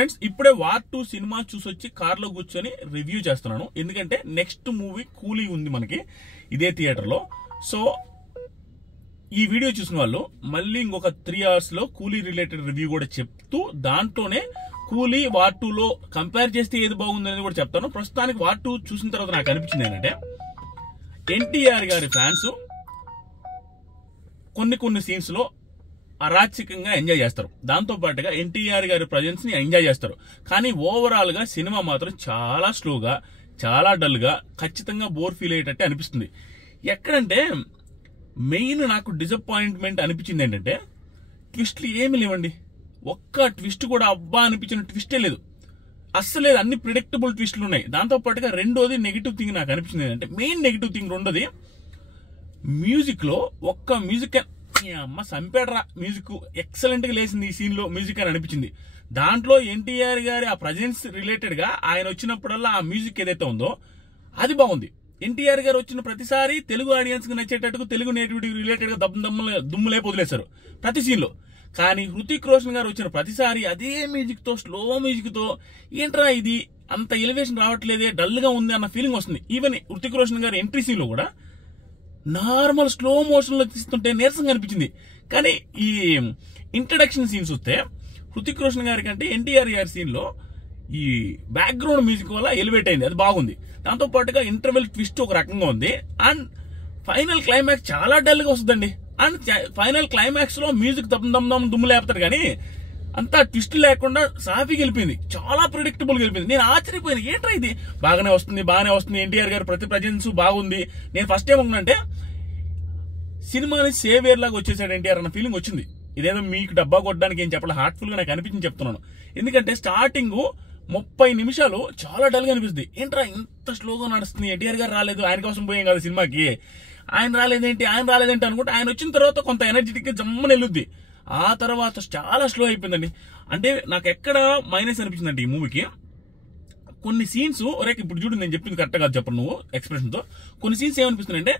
Friends ఇప్పుడే war 2 cinema చూసొచ్చి car లో కూర్చొని రివ్యూ చేస్తున్నాను. ఎందుకంటే నెక్స్ట్ మూవీ కూలీ ఉంది మనకి ఇదే థియేటర్ లో. సో ఈ వీడియో చూసిన వాళ్ళు మళ్ళీ ఇంకొక 3 hours లో కూలీ రిలేటెడ్ రివ్యూ కూడా చెప్తూ దాంట్లోనే కూలీ వార్ 2 లో కంపేర్ చేస్తే ఏది బాగుంది అనేది కూడా చెప్తాను. ప్రస్తుతానికి వార్ 2 చూసిన తర్వాత నాకు అనిపించింది ఏంటంటే ఎన్టీఆర్ గారి ఫ్యాన్స్ కొన్ని సీన్స్ లో అరాచకంగా ఎంజాయ్ చేస్తారు. దాంతో పాటుగా ఎన్టీఆర్ గారి ప్రజెన్స్ ని ఎంజాయ్ చేస్తారు. కానీ ఓవరాల్ గా సినిమా మాత్రం చాలా స్లోగా, చాలా డల్ గా, ఖచ్చితంగా బోర్ ఫీల్ అయ్యేటట్టు అనిపిస్తుంది. ఎక్కడంటే మెయిన్ నాకు డిసప్పాయింట్మెంట్ అనిపించింది ఏంటంటే ట్విస్ట్లు ఏమి లేవండి. ఒక్క ట్విస్ట్ కూడా అబ్బా అనిపించిన ట్విస్టే లేదు, అస్సలు లేదు. అన్ని ప్రిడిక్టబుల్ ట్విస్టులు ఉన్నాయి. దాంతో పాటుగా రెండోది నెగిటివ్ థింగ్ నాకు అనిపించింది ఏంటంటే మెయిన్ నెగిటివ్ థింగ్ రెండోది మ్యూజిక్ లో ఒక్క మ్యూజిక్ అమ్మ సంపేడరా మ్యూజిక్ ఎక్సలెంట్ గా లేసింది ఈ సీన్ లో మ్యూజిక్ అని అనిపించింది. దాంట్లో ఎన్టీఆర్ గారి ఆ ప్రజెన్స్ రిలేటెడ్ గా ఆయన వచ్చినప్పుడల్లా ఆ మ్యూజిక్ ఏదైతే ఉందో అది బాగుంది. ఎన్టీఆర్ గారు వచ్చిన ప్రతిసారి తెలుగు ఆడియన్స్ కి నచ్చేటట్టుగా తెలుగు నేటివిటీ రిలేటెడ్ గా దుమ్ములేపు వదిలేశారు ప్రతి సీన్ లో. కానీ హృతిక్ రోషన్ గారు వచ్చిన ప్రతిసారి అదే మ్యూజిక్ తో, స్లో మ్యూజిక్ తో, ఏంట్రా ఇది అంత ఎలివేషన్ రావట్లేదే, డల్ గా ఉంది అన్న ఫీలింగ్ వస్తుంది. ఈవెన్ హృతిక్ రోషన్ గారి ఎంట్రీ సీన్ లో కూడా నార్మల్ స్లో మోషన్ లో తీస్తుంటే నీరసంగా అనిపించింది. కానీ ఈ ఇంట్రడక్షన్ సీన్స్ వస్తే హృతిక్ రోషన్ గారి కంటే ఎన్టీఆర్ గారి సీన్ లో ఈ బ్యాక్గ్రౌండ్ మ్యూజిక్ వల్ల ఎలివేట్ అయింది, అది బాగుంది. దాంతో పాటుగా ఇంటర్వెల్ ట్విస్ట్ ఒక రకంగా ఉంది. అండ్ ఫైనల్ క్లైమాక్స్ చాలా డల్ గా వస్తుందండి. అండ్ ఫైనల్ క్లైమాక్స్ లో మ్యూజిక్ దుమ్ము లేపుతారు కానీ అంతా ట్విస్ట్ లేకుండా సాఫీగా వెళ్ళిపోయింది. చాలా ప్రిడిక్టబుల్ గా వెళ్ళిపోయింది. నేను ఆశ్చర్యపోయింది, ఏంట్రా ఇది బాగానే వస్తుంది ఎన్టీఆర్ గారు ప్రతి ప్రజెన్స్ బాగుంది. నేను ఫస్ట్ టైం అనుకున్నానంటే సినిమాని సేవియర్ లాగా వచ్చేసాడు ఎన్టీఆర్ అన్న ఫీలింగ్ వచ్చింది. ఇదేదో మీకు డబ్బా కొట్టడానికి ఏం చెప్పాలి, హార్ట్ఫుల్ గా నాకు అనిపించింది చెప్తున్నాను. ఎందుకంటే స్టార్టింగ్ 30 నిమిషాలు చాలా డల్ గా అనిపిస్తుంది. ఏంట్రా ఇంత స్లోగా నడుస్తుంది, ఎన్టీఆర్ గారు రాలేదు, ఆయన కోసం పోయాం కదా సినిమాకి, ఆయన రాలేదేంటి అనుకుంటే ఆయన వచ్చిన తర్వాత కొంత ఎనర్జెటిక్ గా జమ్మని వెళ్ళుద్ది. ఆ తర్వాత చాలా స్లో అయిపోయిందండి. అంటే నాకు ఎక్కడ మైనస్ అనిపించిందంటే ఈ మూవీకి కొన్ని సీన్స్, రేపు ఇప్పుడు చూడు నేను చెప్పింది కరెక్ట్ కాదు చెప్పను నువ్వు ఎక్స్ప్రెషన్ తో, కొన్ని సీన్స్ ఏమనిపిస్తుంది అంటే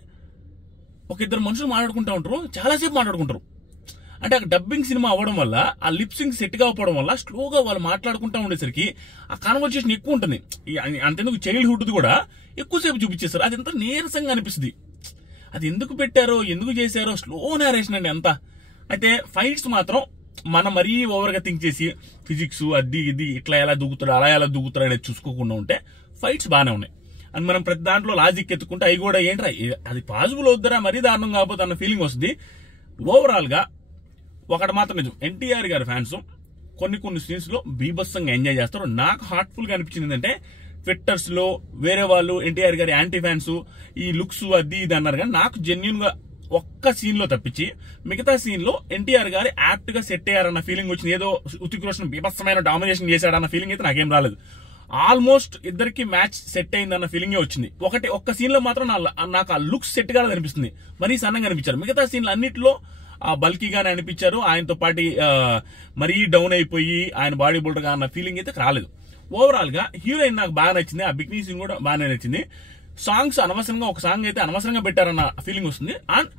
ఒక ఇద్దరు మనుషులు మాట్లాడుకుంటా ఉంటారు, చాలాసేపు మాట్లాడుకుంటారు. అంటే అక్కడ డబ్బింగ్ సినిమా అవ్వడం వల్ల ఆ లిప్సింగ్ సెట్ కాకపోవడం వల్ల స్లోగా వాళ్ళు మాట్లాడుకుంటా ఉండేసరికి ఆ కాన్వర్సేషన్ ఎక్కువ ఉంటుంది. అంతెందుకు చైల్డ్హుడ్ కూడా ఎక్కువసేపు చూపించేస్తారు. అది ఎంత నీరసంగా అనిపిస్తుంది. అది ఎందుకు పెట్టారో, ఎందుకు చేశారో, స్లో నేరేషన్ అండి అంతా. అయితే ఫైట్స్ మాత్రం మనం మరీ ఓవర్ గా థింక్ చేసి ఫిజిక్స్ అది ఇది ఇట్లా ఎలా దూకుతాడు అలా ఎలా దూకుతాడు అనేది చూసుకోకుండా ఉంటే ఫైట్స్ బాగానే ఉన్నాయి. అని మనం ప్రతి దాంట్లో లాజిక్ ఎత్తుకుంటే అవి కూడా ఏంట్రా అది పాసిబుల్ అవుద్దరా మరీ దారుణం కాకపోతే అన్న ఫీలింగ్ వస్తుంది. ఓవరాల్ గా ఒకటి మాత్రం నిజం, ఎన్టీఆర్ గారి ఫ్యాన్స్ కొన్ని సీన్స్ లో బీభత్సంగా ఎంజాయ్ చేస్తారు. నాకు హార్ట్ఫుల్ గా అనిపించింది ఏంటంటే ట్విట్టర్స్ లో వేరే వాళ్ళు ఎన్టీఆర్ గారి యాంటీ ఫ్యాన్స్ ఈ లుక్స్ అది ఇది అన్నారు. కానీ నాకు జెన్యున్ గా ఒక్క సీన్ లో తప్పించి మిగతా సీన్ లో ఎన్టీఆర్ గారు యాప్ట్ గా సెట్ అయ్యారన్న ఫీలింగ్ వచ్చింది. ఏదో హృతిక్ రోషన్ బీభత్సమైన డామినేషన్ చేశాడన్న ఫీలింగ్ అయితే నాకేం రాలేదు. ఆల్మోస్ట్ ఇద్దరికి మ్యాచ్ సెట్ అయిందన్న ఫీలింగే వచ్చింది. ఒక్క సీన్ లో మాత్రం నాకు ఆ లుక్స్ సెట్ గా అనిపిస్తుంది, మరీ సన్నంగా అనిపించారు. మిగతా సీన్లు అన్నింటిలో ఆ బల్కీగానే అనిపించారు. ఆయనతో పాటు మరీ డౌన్ అయిపోయి ఆయన బాడీ బిల్డర్ గా అన్న ఫీలింగ్ అయితే రాలేదు. ఓవరాల్ గా హీరోయిన్ నాకు బాగా నచ్చింది, ఆ బికినీ సీన్ కూడా బాగానే నచ్చింది. సాంగ్స్ అనవసరంగా ఒక సాంగ్ అయితే అనవసరంగా పెట్టారన్న ఫీలింగ్ వస్తుంది. అండ్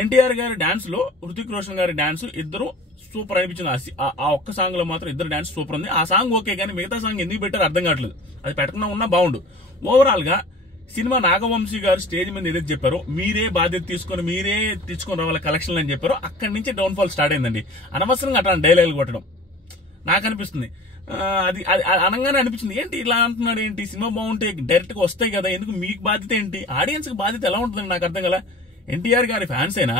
ఎన్టీఆర్ గారి డాన్స్ లో హృతిక్ రోషన్ గారి డాన్స్ ఇద్దరు సూపర్ అనిపించింది. ఆ ఒక్క సాంగ్ లో మాత్రం ఇద్దరు డాన్స్ సూపర్ ఉంది. ఆ సాంగ్ ఓకే, కానీ మిగతా సాంగ్ ఎందుకు పెట్టారో అర్థం కావట్లేదు. అది పెట్టకుండా ఉన్నా బాగుండు. ఓవరాల్ గా సినిమా నాగవంశీ గారు స్టేజ్ మీద ఏదైతే చెప్పారో మీరే బాధ్యత తీసుకొని మీరే తెచ్చుకొని రావాలి కలెక్షన్ అని చెప్పారో అక్కడి నుంచి డౌన్ ఫాల్ స్టార్ట్ అయిందండి. అనవసరంగా అట్లా డైలాగులు కొట్టడం నాకు అనిపిస్తుంది. అది అనగానే అనిపించింది, ఏంటి ఇలా అంటున్నాడు, ఏంటి సినిమా బాగుంటే డైరెక్ట్ గా వస్తాయి కదా, ఎందుకు మీకు బాధ్యత ఏంటి, ఆడియన్స్ కి బాధ్యత ఎలా ఉంటుందని నాకు అర్థం కదా. ఎన్టీఆర్ గారి ఫ్యాన్స్ అయినా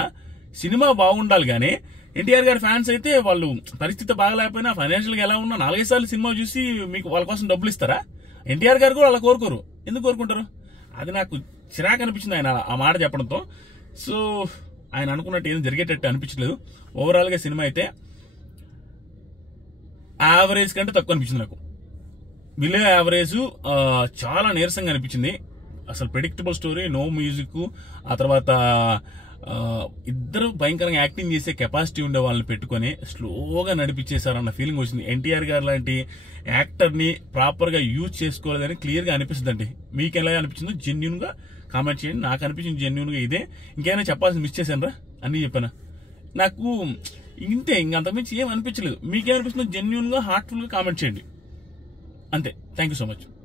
సినిమా బాగుండాలి కానీ ఎన్టీఆర్ గారి ఫ్యాన్స్ అయితే వాళ్ళు పరిస్థితి బాగలేకపోయినా ఫైనాన్షియల్ గా ఎలా ఉన్నా 4-5 సార్లు సినిమా చూసి మీకు వాళ్ళ కోసం డబ్బులు ఇస్తారా? ఎన్టీఆర్ గారు కూడా అలా కోరుకోరు. ఎందుకు కోరుకుంటారు? అది నాకు చిరాకు అనిపించింది ఆయన ఆ మాట చెప్పడంతో. సో ఆయన అనుకున్నట్టు ఏం జరిగేటట్టు అనిపించలేదు. ఓవరాల్ గా సినిమా అయితే యావరేజ్ కంటే తక్కువ అనిపించింది నాకు. బిలో యావరేజ్, చాలా నీరసంగా అనిపించింది. అసలు ప్రెడిక్టబుల్ స్టోరీ, నో మ్యూజిక్, ఆ తర్వాత ఇద్దరు భయంకరంగా యాక్టింగ్ చేసే కెపాసిటీ ఉండే వాళ్ళని పెట్టుకొని స్లోగా నడిపించేశారన్న ఫీలింగ్ వచ్చింది. ఎన్టీఆర్ గారు లాంటి యాక్టర్ ని ప్రాపర్ గా యూజ్ చేసుకోలేదని క్లియర్ గా అనిపిస్తుందండి. మీకు ఎలా అనిపించిందో జెన్యున్ గా కామెంట్ చేయండి. నాకు అనిపించింది జెన్యున్ గా ఇదే. ఇంకేమైనా చెప్పాల్సింది మిస్ చేశాను రా, అన్ని చెప్పాను. నాకు ఇంతే, ఇంకంతకుమించి ఏం అనిపించలేదు. మీకేమనిపిస్తుందో జెన్యున్ గా హార్ట్ఫుల్ గా కామెంట్ చేయండి. అంతే. Thank you so much.